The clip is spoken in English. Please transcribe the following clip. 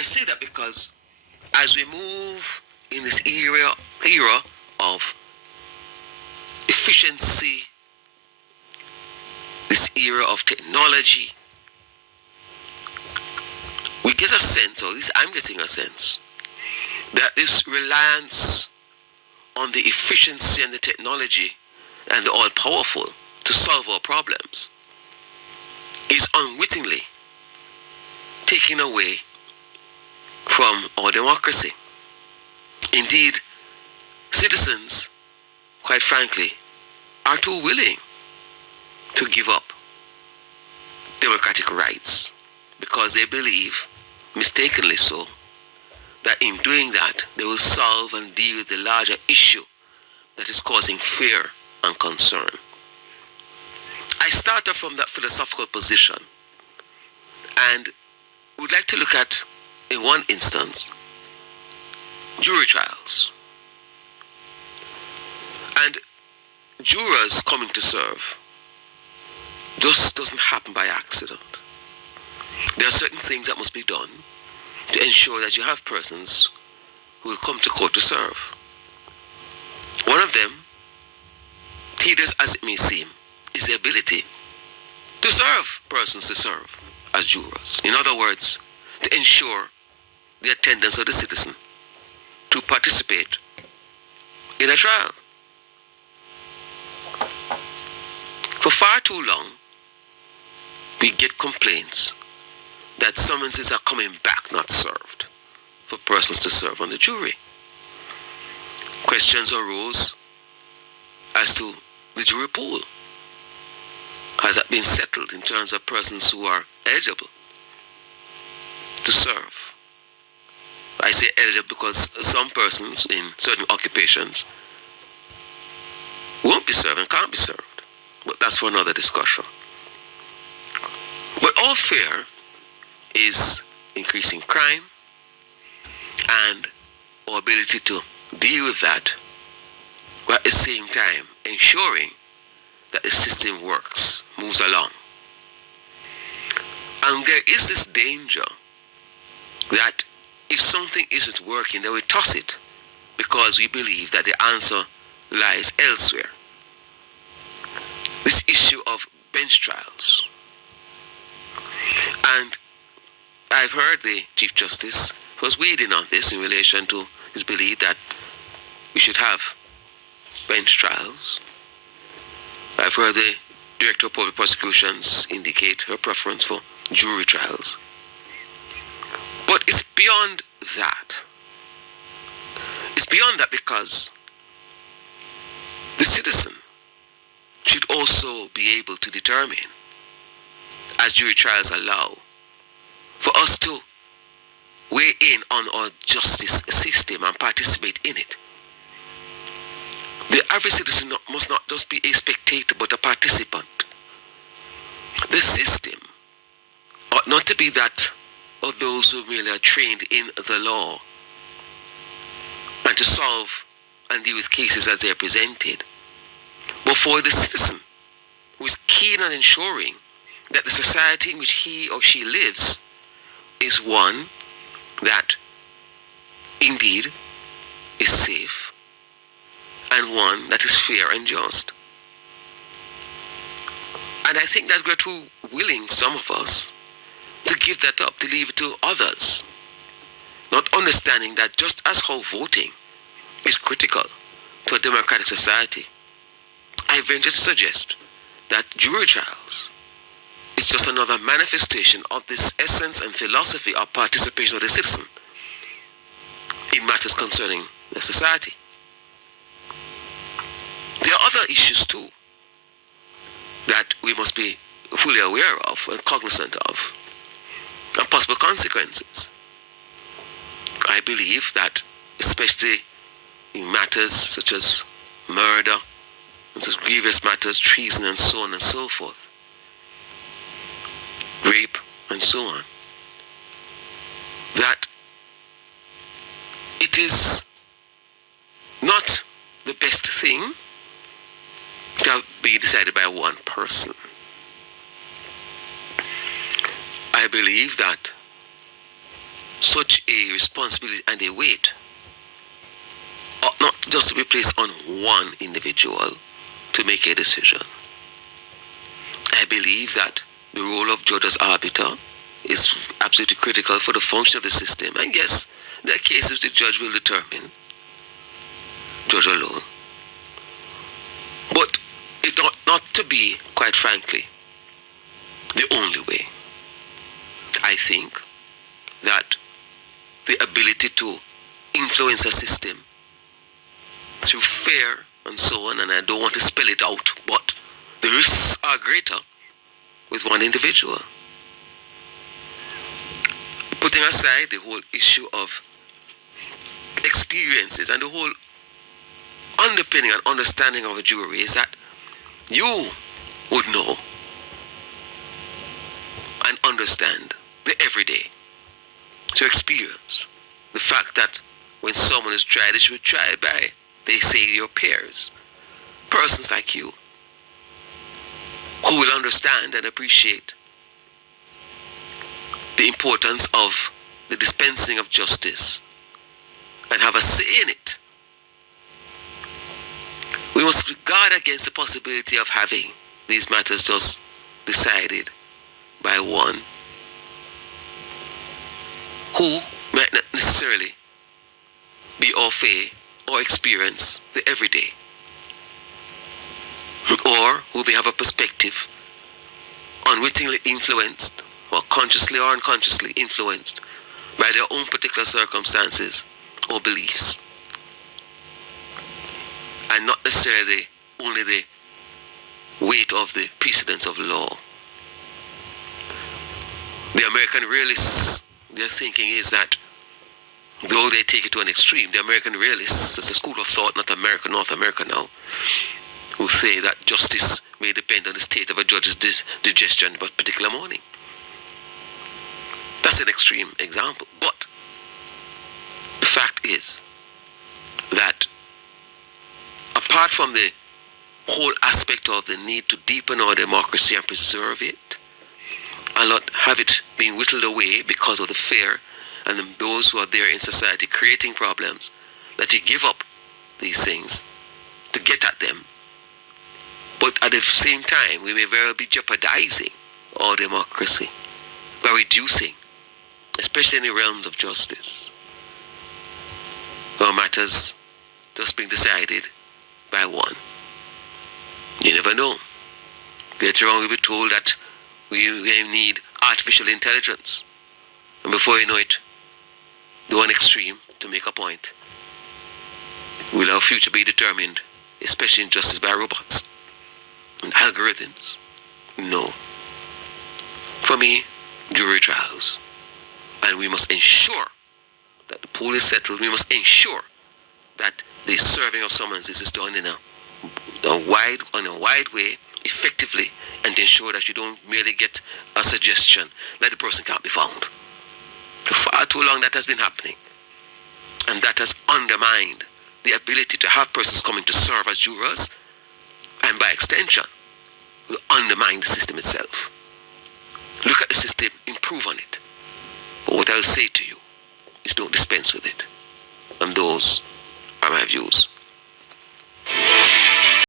I say that because as we move in this era of efficiency, this era of technology, we get a sense, or at least I'm getting a sense, that this reliance on the efficiency and the technology and the all-powerful to solve our problems is unwittingly taken away from our democracy. Indeed, citizens, quite frankly, are too willing to give up democratic rights because they believe, mistakenly so, that in doing that they will solve and deal with the larger issue that is causing fear and concern. I started from that philosophical position and would like to look at, in one instance, jury trials. And jurors coming to serve just doesn't happen by accident. There are certain things that must be done to ensure that you have persons who will come to court to serve. One of them, tedious as it may seem, is the ability to serve persons to serve as jurors. In other words, to ensure the attendance of the citizen to participate in a trial. For far too long, we get complaints that summonses are coming back not served for persons to serve on the jury. Questions arose as to the jury pool. Has that been settled in terms of persons who are eligible to serve? I say eligible because some persons in certain occupations won't be served and can't be served. But that's for another discussion. But all fear is increasing crime and our ability to deal with that, but at the same time ensuring that the system works, moves along. And there is this danger that if something isn't working, then we toss it because we believe that the answer lies elsewhere. This issue of bench trials. And I've heard the Chief Justice was weighed in on this in relation to his belief that we should have bench trials. I've heard the Director of Public Prosecutions indicate her preference for jury trials. But it's beyond that. It's beyond that because the citizen should also be able to determine, as jury trials allow, for us to weigh in on our justice system and participate in it. The average citizen must not just be a spectator but a participant. The system ought not to be that of those who really are trained in the law and to solve and deal with cases as they are presented, but for the citizen who is keen on ensuring that the society in which he or she lives is one that indeed is safe and one that is fair and just. And I think that we're too willing, some of us, to give that up, to leave it to others, not understanding that just as how voting is critical to a democratic society, I venture to suggest that jury trials is just another manifestation of this essence and philosophy of participation of the citizen in matters concerning the society. There are other issues too that we must be fully aware of and cognizant of, and possible consequences. I believe that especially in matters such as murder, and such grievous matters, treason and so on and so forth, rape and so on, that it is not the best thing to be decided by one person. I believe that such a responsibility and a weight ought not just to be placed on one individual to make a decision. I believe that the role of judge as arbiter is absolutely critical for the function of the system. And yes, there are cases the judge will determine, judge alone. But it ought not to be, quite frankly, the only way. I think that the ability to influence a system through fear and so on, and I don't want to spell it out, but the risks are greater with one individual. Putting aside the whole issue of experiences and the whole underpinning and understanding of a jury is that you would know and understand the everyday, to experience the fact that when someone is tried, it should be tried by, they say, your peers, persons like you, who will understand and appreciate the importance of the dispensing of justice and have a say in it. We must guard against the possibility of having these matters just decided by one who might not necessarily be au fait or experience the everyday, or who may have a perspective unwittingly influenced, or consciously or unconsciously influenced by their own particular circumstances or beliefs, and not necessarily only the weight of the precedence of law. The American realists, their thinking is that, though they take it to an extreme, the American realists, it's a school of thought, not America, North America now, who say that justice may depend on the state of a judge's digestion at a particular morning. That's an extreme example, but the fact is that apart from the whole aspect of the need to deepen our democracy and preserve it, and not have it being whittled away because of the fear and those who are there in society creating problems, that you give up these things to get at them. But at the same time, we may very well be jeopardizing our democracy by reducing, especially in the realms of justice, our matters just being decided by one. You never know. Later on, we'll be told that we need artificial intelligence. And before you know it, the one extreme to make a point. Will our future be determined, especially in justice, by robots and algorithms? No. For me, jury trials. And we must ensure that the pool is settled. We must ensure that the serving of summonses is done in a wide way, effectively, and ensure that you don't merely get a suggestion that the person can't be found. For far too long that has been happening. And that has undermined the ability to have persons coming to serve as jurors, and by extension, will undermine the system itself. Look at the system, improve on it. But what I'll say to you is don't dispense with it. And those are my views.